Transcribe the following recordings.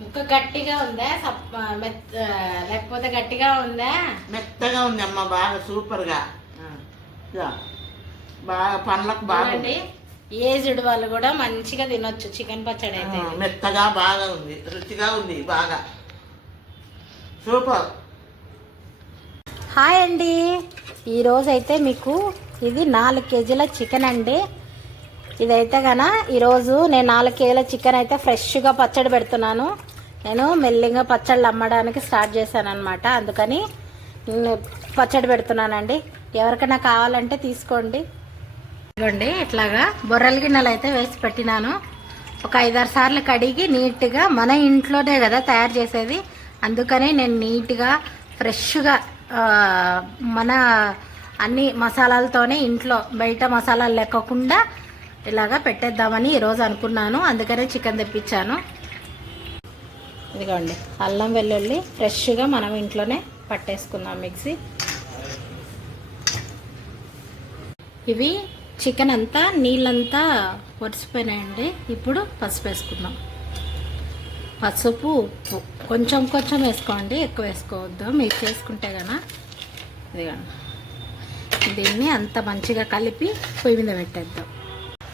ముక్క గట్టిగా ఉందా లేకపోతే గట్టిగా ఉందా? మెత్తగా ఉంది అమ్మ, బాగా సూపర్ గా. బాగా పండ్లకు బాగా ఏజ్డ్ వాళ్ళు కూడా మంచిగా తినొచ్చు చికెన్ పచ్చడి అయితే. మెత్తగా బాగా ఉంది, రుచిగా ఉంది, బాగా సూపర్. హాయ్ అండి, ఈరోజు అయితే మీకు ఇది 4 కేజీల చికెన్ అండి. ఇదైతే గన ఈరోజు నేను 4 కేజీల చికెన్ అయితే ఫ్రెష్గా పచ్చడి పెడుతున్నాను. నేను మెల్లిగా పచ్చళ్ళు అమ్మడానికి స్టార్ట్ చేశాను అనమాట, అందుకని పచ్చడి పెడుతున్నానండి. ఎవరికైనా కావాలంటే తీసుకోండి. ఇదిగోండి ఇట్లాగా బొర్రెల గిన్నెలు అయితే వేసి పెట్టినాను. ఒక 5-6 సార్లు కడిగి నీట్గా, మన ఇంట్లోనే కదా తయారు చేసేది, అందుకని నేను నీట్గా ఫ్రెష్గా మన అన్ని మసాలాలతోనే ఇంట్లో బయట మసాలాలు లేకుండా ఇలాగా పెట్టేద్దామని ఈరోజు అనుకున్నాను. అందుకనే చికెన్ తెప్పించాను. ఇదిగోండి అల్లం వెల్లుల్లి ఫ్రెష్గా మనం ఇంట్లోనే పట్టేసుకుందాం మిక్సీ. ఇవి చికెన్ అంతా నీళ్ళంతా ఒడిసిపోయినాయండి. ఇప్పుడు పసుపు వేసుకుందాం. పసుపు, ఉప్పు కొంచెం కొంచెం వేసుకోండి, ఎక్కువ వేసుకోవద్దు. మీరు చేసుకుంటే కనుక ఇదిగోండి దీన్ని అంత మంచిగా కలిపి పొయ్యి మీద పెట్టేద్దాం.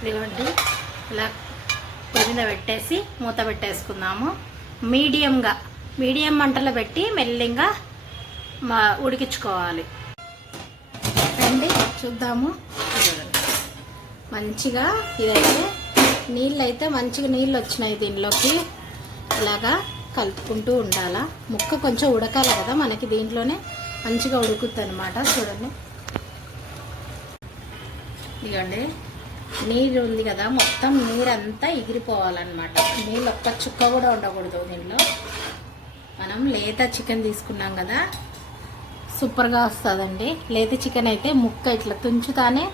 ఇదిగోండి ఇలా పొయ్యి మీద పెట్టేసి మూత పెట్టేసుకుందాము. మీడియం మంటలో పెట్టి మెల్లిగా ఉడికించుకోవాలి. రండి చూద్దాము. మంచిగా ఇదైతే నీళ్ళు అయితే మంచిగా నీళ్ళు వచ్చినాయి దీనిలోకి. ఇలాగా కలుపుకుంటూ ఉండాలా. ముక్క కొంచెం ఉడకాలి కదా మనకి, దీంట్లోనే మంచిగా ఉడుకుతుంది అనమాట. చూడండి ఇదిగోండి నీరు ఉంది కదా, మొత్తం నీరంతా ఎగిరిపోవాలన్నమాట. నీళ్ళు ఒక్క చుక్క కూడా ఉండకూడదు దీనిలో. మనం లేత చికెన్ తీసుకున్నాం కదా, సూపర్గా వస్తుందండి. లేత చికెన్ అయితే ముక్క ఇట్లా తుంచుతానే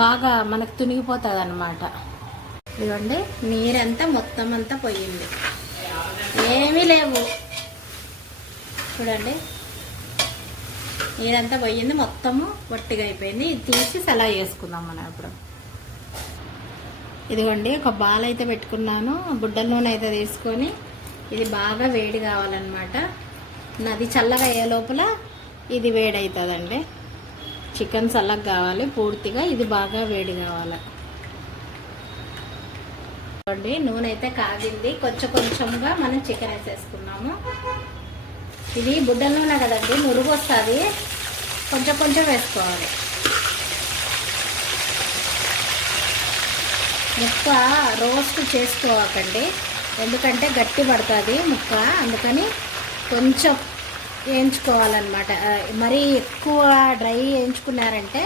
బాగా మనకు తునిగిపోతుంది అన్నమాట. ఇదిగోండి నీరంతా మొత్తం అంతా పోయింది, ఏమీ లేవు. చూడండి నీరంతా పోయింది, మొత్తము వట్టిగా అయిపోయింది. ఇది తీసి సలా చేసుకుందాం మనం ఇప్పుడు. ఇదిగోండి ఒక బాల్ అయితే పెట్టుకున్నాను. బుడ్డల నూనె అయితే తీసుకొని ఇది బాగా వేడి కావాలన్నమాట. అది చల్లగా అయ్యే లోపల ఇది వేడి అవుతుందండి. చికెన్ చల్లగా కావాలి పూర్తిగా, ఇది బాగా వేడి కావాలి. నూనె అయితే కాగింది. కొంచెం కొంచెంగా మనం చికెన్ వేసేసుకున్నాము. ఇది బుడ్డల నూనె కదండి, నురుగు వస్తుంది, కొంచెం కొంచెం వేసుకోవాలి. ముక్క రోస్ట్ చేసుకోవకండి, ఎందుకంటే గట్టి పడుతుంది ముక్క, అందుకని కొంచెం వేయించుకోవాలన్నమాట. మరీ ఎక్కువ డ్రై వేయించుకున్నారంటే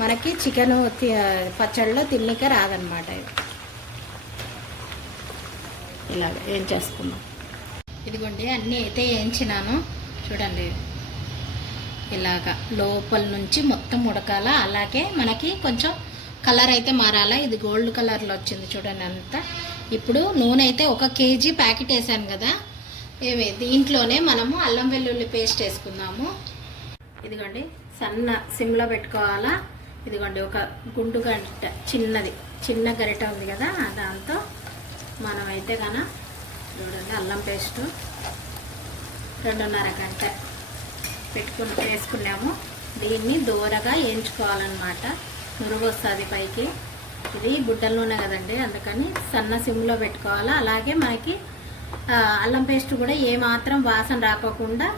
మనకి చికెను పచ్చడిలో తిన్నక రాదనమాట. ఇలాగ ఏం చేసుకున్నాం. ఇదిగోండి అన్నీ అయితే వేయించినాను. చూడండి ఇలాగా లోపల నుంచి మొత్తం ఉడకాల. అలాగే మనకి కొంచెం కలర్ అయితే మారాలా. ఇది గోల్డ్ కలర్లో వచ్చింది చూడండి అంతా. ఇప్పుడు నూనె అయితే 1 కేజీ ప్యాకెట్ వేసాను కదా, దీంట్లోనే మనము అల్లం వెల్లుల్లి పేస్ట్ వేసుకుందాము. ఇదిగోండి సన్న సిమ్లో పెట్టుకోవాలా. ఇదిగోండి ఒక గుండు గంట చిన్న గరిట ఉంది కదా, దాంతో మనమైతే కన చూడండి అల్లం పేస్టు 2.5 గంట వేసుకున్నాము. దీన్ని దూరగా వేయించుకోవాలన్నమాట, నురుగు వస్తుంది పైకి. ఇది బుడ్డల నూనె కదండి, అందుకని సన్న సిమ్లో పెట్టుకోవాలా. అలాగే మనకి అల్లం పేస్ట్ కూడా ఏమాత్రం వాసన రాకోకుండా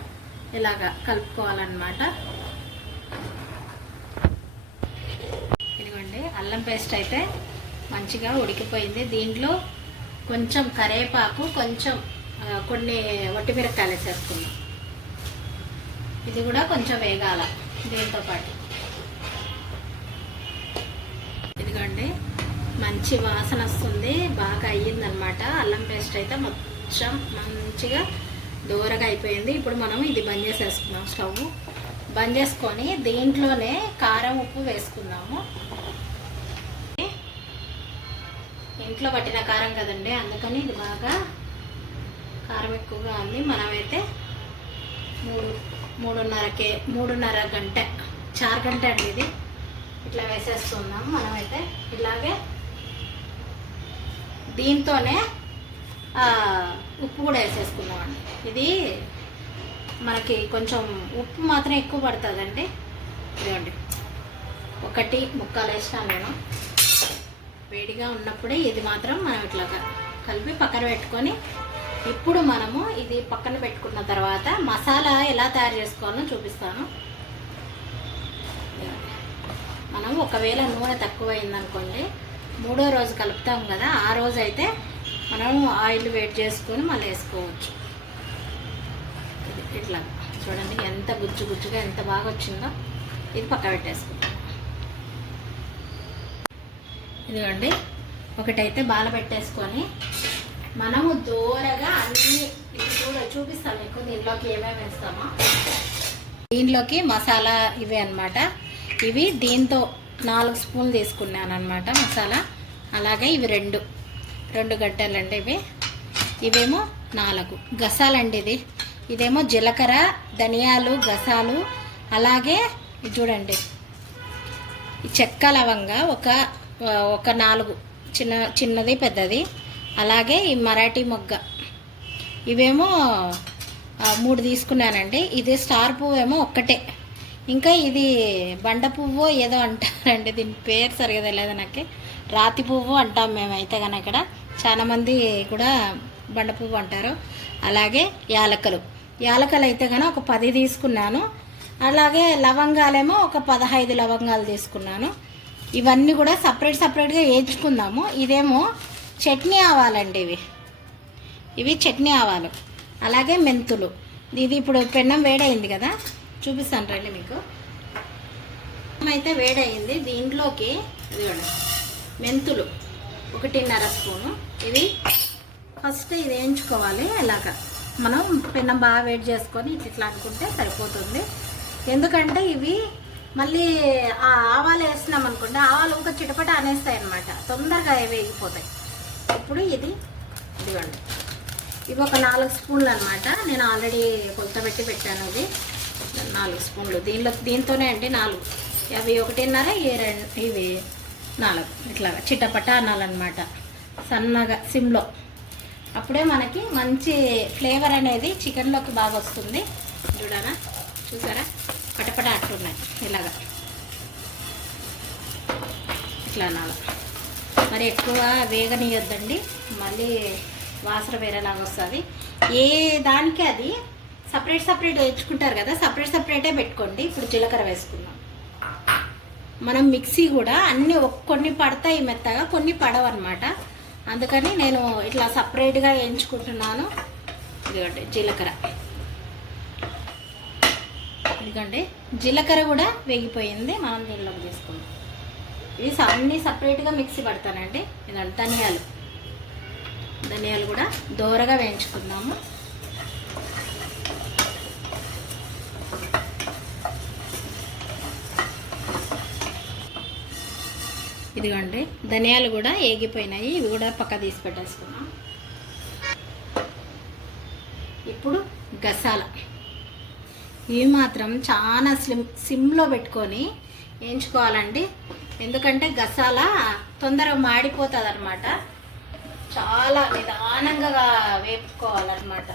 ఇలాగా కలుపుకోవాలన్నమాట. ఇదిగోండి అల్లం పేస్ట్ అయితే మంచిగా ఉడికిపోయింది. దీంట్లో కొంచెం కరివేపాకు, కొంచెం కొన్ని వట్టిమిరపకాయలు వేసేసుకున్నాం. ఇది కూడా కొంచెం వేగాల దీంతో పాటు. ఇదిగోండి మంచి వాసన వస్తుంది, బాగా అయ్యిందనమాట. అల్లం పేస్ట్ అయితే మొత్తం మంచిగా దూరగా అయిపోయింది. ఇప్పుడు మనం ఇది బంద్ చేసేసుకుందాం. స్టవ్ బంద్ చేసుకొని దీంట్లోనే కారం ఉప్పు వేసుకుందాము. ఇంట్లో పట్టిన కారం కదండి, అందుకని ఇది బాగా కారం ఎక్కువగా ఉంది. మనమైతే 3.5 గంట 4 గంట అండి ఇది. ఇట్లా వేసేస్తున్నాం మనమైతే. ఇలాగే దీంతోనే ఆ, ఉప్పు కూడా వేసేసుకున్నామండి. ఇది మనకి కొంచెం ఉప్పు మాత్రం ఎక్కువ పడుతుందండి. ఇదిగోండి 1 ముక్కాలు వేసినాను నేను. వేడిగా ఉన్నప్పుడే ఇది మాత్రం మనం ఇట్లా కలిపి పక్కన పెట్టుకొని, ఇప్పుడు మనము ఇది పక్కన పెట్టుకున్న తర్వాత మసాలా ఎలా తయారు చేసుకోవాలో చూపిస్తాను. మనం ఒకవేళ నూనె తక్కువైందనుకోండి, 3వ రోజు కలుపుతాం కదా, ఆ రోజు అయితే మనం ఆయిల్ వేడి చేసుకొని మళ్ళీ వేసుకోవచ్చు. ఇట్లా చూడండి ఎంత గుజ్జు గుజ్జుగా ఎంత బాగా వచ్చిందో. ఇది పక్క పెట్టేసుకుంటాం. ఇదిగోండి ఒకటైతే బాల పెట్టేసుకొని మనము దూరగా అన్నీ ఇది కూడా చూపిస్తాం మీకు. దీంట్లోకి ఏమేమి వేస్తామో, దీంట్లోకి మసాలా ఇవే అన్నమాట. ఇవి దీంతో 4 స్పూన్లు తీసుకున్నాను అనమాట మసాలా. అలాగే ఇవి 2 గడ్డలండి. ఇవేమో 4 గసాలండి. ఇదేమో జీలకర్ర, ధనియాలు, గసాలు, అలాగే ఇది చూడండి ఈ చెక్క లవంగా ఒక 4 చిన్నది పెద్దది, అలాగే ఈ మరాఠీ మొగ్గ ఇవేమో 3 తీసుకున్నానండి. ఇది స్టార్ పువ్వు ఏమో ఒక్కటే. ఇంకా ఇది బండ పువ్వు ఏదో అంటారండి, దీని పేరు సరిగా తెలియదు నాకు. రాతి పువ్వు అంటాం మేమైతే కనుక, ఇక్కడ చాలామంది కూడా బండ పువ్వు అంటారు. అలాగే యాలకలు అయితే కనుక ఒక 10 తీసుకున్నాను. అలాగే లవంగాలేమో ఒక 15 లవంగాలు తీసుకున్నాను. ఇవన్నీ కూడా సపరేట్గా వేయించుకుందాము. ఇదేమో చట్నీ ఆవాలండి. ఇవి చట్నీ ఆవాలు. అలాగే మెంతులు. ఇది ఇప్పుడు పెన్నం వేడైంది కదా, చూపిస్తాను రండి మీకు. అయితే వేడయింది. దీంట్లోకి ఇదిగోండి మెంతులు 1.5 స్పూను. ఇవి ఫస్ట్ ఇది వేయించుకోవాలి. ఇలాగ మనం పెన్నం బాగా వేడి చేసుకొని ఇట్లా అనుకుంటే సరిపోతుంది. ఎందుకంటే ఇవి మళ్ళీ ఆ ఆవాలు వేసినాం అనుకోండి, ఆవాలు ఒక చిటపట అనేస్తాయి అన్నమాట, తొందరగా వేగిపోతాయి. ఇప్పుడు ఇదిగోండి ఇవి ఒక 4 స్పూన్లు అనమాట. నేను ఆల్రెడీ కొలత పెట్టి పెట్టాను. ఇది 4 స్పూన్లు. దీంతోనే అండి 4. అవి 1.5, ఇవి 4. ఇట్లాగా చిటపట అనాలన్నమాట సన్నగా సిమ్లో. అప్పుడే మనకి మంచి ఫ్లేవర్ అనేది చికెన్లోకి బాగా వస్తుంది. చూసారా పటపట అట్టున్నాయి. ఇలాగా ఇట్లా అనాలి. మరి ఎక్కువ వేగనీయొద్దండి, మళ్ళీ వాసన వేరేలాగా వస్తుంది. ఏ దానికి అది సపరేట్ వేయించుకుంటారు కదా, సపరేటే పెట్టుకోండి. ఇప్పుడు జీలకర్ర వేసుకుందాం. మనం మిక్సీ కూడా అన్నీ కొన్ని పడతాయి మెత్తగా, కొన్ని పడవు అనమాట. అందుకని నేను ఇట్లా సపరేట్గా వేయించుకుంటున్నాను. ఇదిగోండి జీలకర్ర కూడా వేగిపోయింది. మనం దీనిలోకి తీసుకుందాం. ఇవి అన్నీ సపరేట్గా మిక్సీ పడతానండి. ఇదండి ధనియాలు కూడా దోరగా వేయించుకుందాము. ఇదిగోండి ధనియాలు కూడా వేగిపోయినాయి. ఇవి కూడా పక్క తీసి పెట్టేసుకున్నాం. ఇప్పుడు గసాల ఇవి మాత్రం చాలా సిమ్లో పెట్టుకొని వేయించుకోవాలండి. ఎందుకంటే గసాల తొందరగా మాడిపోతుంది అనమాట. చాలా నిదానంగా వేపుకోవాలన్నమాట.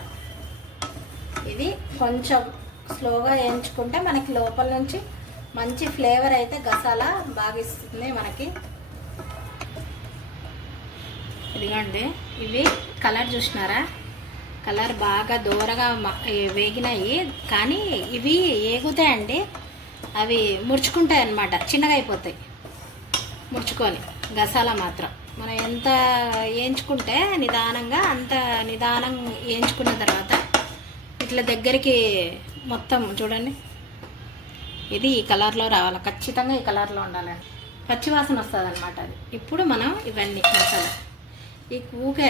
ఇది కొంచెం స్లోగా వేయించుకుంటే మనకి లోపల నుంచి మంచి ఫ్లేవర్ అయితే గసాల బాగా ఇస్తుంది మనకి. ఇదిగోండి ఇవి కలర్ చూసినారా, కలర్ బాగా దూరగా వేగినాయి. కానీ ఇవి ఏగుతాయండి, అవి ముడుచుకుంటాయి అన్నమాట, చిన్నగా అయిపోతాయి ముడుచుకొని. గసాల మాత్రం మనం ఎంత వేయించుకుంటే నిదానంగా అంత నిదానం వేయించుకున్న తర్వాత ఇట్లా దగ్గరికి మొత్తం చూడండి ఇది ఈ కలర్లో రావాలి, ఖచ్చితంగా ఈ కలర్లో ఉండాలండి. పచ్చివాసన వస్తుంది అనమాట అది. ఇప్పుడు మనం ఇవన్నీ మసాలా ఈ ఊకే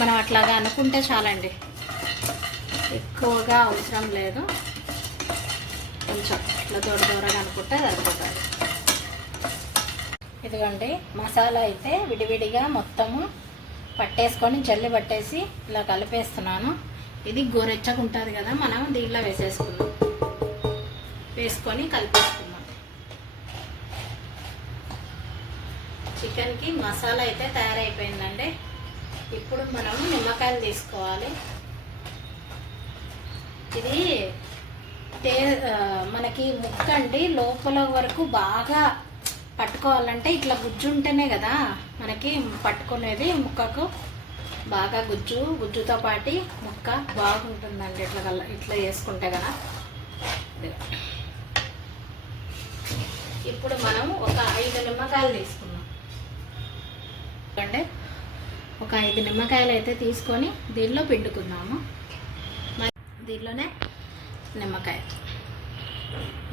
మనం అట్లాగా అనుకుంటే చాలండి, ఎక్కువగా అవసరం లేదు. కొంచెం ఇట్లా దూరగా అనుకుంటే సరిపోతుంది. ఇదిగోండి మసాలా అయితే విడివిడిగా మొత్తము పట్టేసుకొని జల్లి పట్టేసి ఇలా కలిపేస్తున్నాను. ఇది గోరెచ్చగా ఉంటుంది కదా, మనం దీంట్లో వేసుకొని కలిపేసుకుందాం. చికెన్కి మసాలా అయితే తయారైపోయిందండి. ఇప్పుడు మనం నిమ్మకాయలు తీసుకోవాలి. ఇది మనకి ముక్క అండి లోపల వరకు బాగా పట్టుకోవాలంటే ఇట్లా గుజ్జు ఉంటేనే కదా మనకి పట్టుకునేది. ముక్కకు బాగా గుజ్జుతో పాటి ముక్క బాగుంటుందండి. ఇట్లా చేసుకుంటే కదా. ఇప్పుడు మనం ఒక 5 నిమ్మకాయలు తీసుకున్నాం అంటే ఒక 5 నిమ్మకాయలు అయితే తీసుకొని దీనిలో పిండుకుందాము. దీనిలోనే నిమ్మకాయ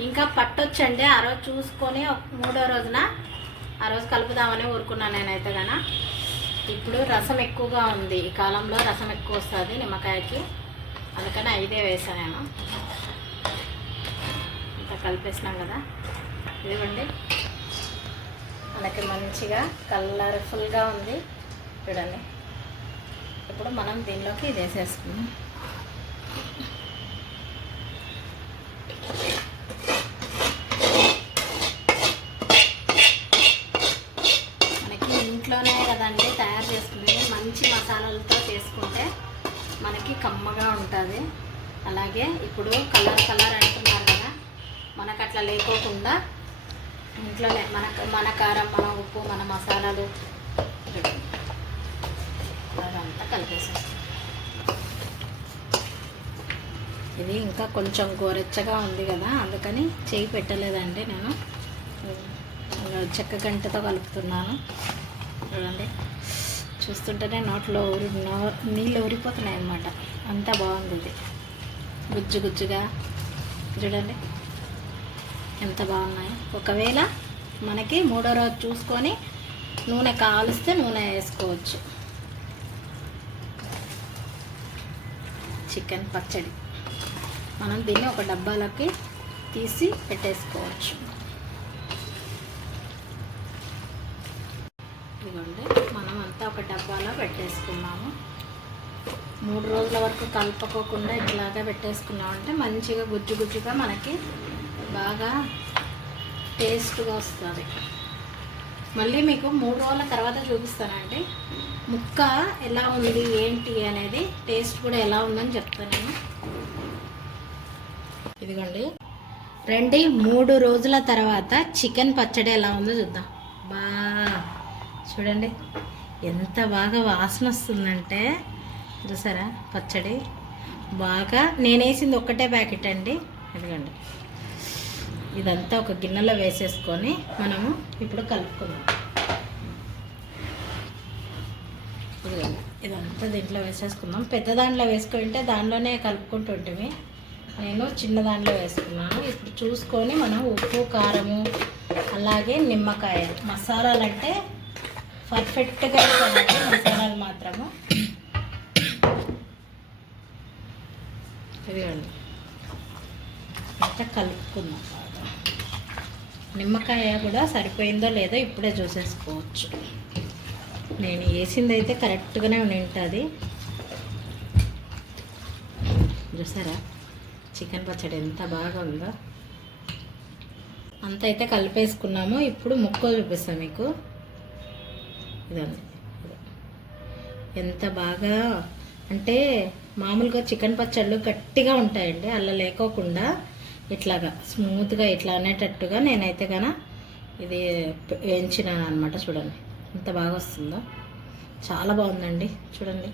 ఇంకా పట్టొచ్చండి. ఆ రోజు చూసుకొని 3వ రోజున ఆ రోజు కలుపుదామని ఊరుకున్నాను నేనైతే గాన. ఇప్పుడు రసం ఎక్కువగా ఉంది, ఈ కాలంలో రసం ఎక్కువ వస్తుంది నిమ్మకాయకి, అందుకని 5 వేసాను నేను. ఇంత కలిపేసినాం కదా. ఇదిగోండి మనకి మంచిగా కలర్ఫుల్గా ఉంది చూడండి. ఇప్పుడు మనం దీనిలోకి ఇది వేసేసుకుందాం. మనకి ఇంట్లోనే కదండి తయారు చేసుకునేది, మంచి మసాలాలతో చేసుకుంటే మనకి కమ్మగా ఉంటుంది. అలాగే ఇప్పుడు కలర్ అంటున్నారు కదా, మనకు అట్లా లేకోకుండా ఇంట్లోనే మన కారం, మన ఉప్పు, మన మసాలాలు అదంతా కలిపేసాం. ఇది ఇంకా కొంచెం గోరెచ్చగా ఉంది కదా, అందుకని చేయి పెట్టలేదండి నేను. చెక్క గంటతో కలుపుతున్నాను చూడండి. చూస్తుంటేనే నోట్లో నీళ్ళు ఊరిపోతున్నాయి అన్నమాట. అంతా బాగుంది ఇది, గుజ్జుగా చూడండి ఎంత బాగున్నాయి. ఒకవేళ మనకి 3వ రోజు చూసుకొని నూనె కాలిస్తే నూనె వేసుకోవచ్చు. చికెన్ పచ్చడి మనం దీన్ని ఒక డబ్బాలోకి తీసి పెట్టేసుకోవచ్చు. ఇదిగోండి మనం అంతా ఒక డబ్బాలో పెట్టేసుకున్నాము. 3 రోజుల వరకు కలుపుకోకుండా ఇట్లాగా పెట్టేసుకున్నామంటే మంచిగా గుజ్జుగా మనకి బాగా టేస్ట్గా వస్తుంది. మళ్ళీ మీకు 3 రోజుల తర్వాత చూపిస్తానండి ముక్క ఎలా ఉంది ఏంటి అనేది, టేస్ట్ కూడా ఎలా ఉందని చెప్తాను నేను. ఇదిగోండి రండి 3 రోజుల తర్వాత చికెన్ పచ్చడి ఎలా ఉందో చూద్దాం. చూడండి ఎంత బాగా వాసన వస్తుందంటే, చూసారా పచ్చడి బాగా. నేను వేసింది ఒక్కటే ప్యాకెట్ అండి. ఇదిగోండి ఇదంతా ఒక గిన్నెలో వేసేసుకొని మనము ఇప్పుడు కలుపుకుందాం. ఇదంతా దీంట్లో వేసేసుకుందాం. పెద్ద దాంట్లో వేసుకుంటే దాంట్లోనే కలుపుకుంటుంటే నేను చిన్న దాంట్లో వేసుకున్నాను. ఇప్పుడు చూసుకొని మనం ఉప్పు, కారము, అలాగే నిమ్మకాయ, మసాలాలు అంటే పర్ఫెక్ట్గా వేసానండి మసాలాలు మాత్రము. ఇదిగోండి అంతా కలుపుకుందాం. నిమ్మకాయ కూడా సరిపోయిందో లేదో ఇప్పుడే చూసేసుకోవచ్చు. నేను వేసింది అయితే కరెక్ట్గానే ఉంటుంది. చూసారా చికెన్ పచ్చడి ఎంత బాగా ఉందో. అంత అయితే కలిపేసుకున్నాము. ఇప్పుడు ముక్కలు చూపిస్తాను మీకు. ఇదండి ఎంత బాగా అంటే, మామూలుగా చికెన్ పచ్చళ్ళు గట్టిగా ఉంటాయండి, అలా లేకోకుండా ఇట్లాగా స్మూత్గా ఇట్లా అనేటట్టుగా నేనైతే కన్నా ఇది వేయించినాను అనమాట. చూడండి ఎంత బాగా వస్తుందో, చాలా బాగుందండి చూడండి.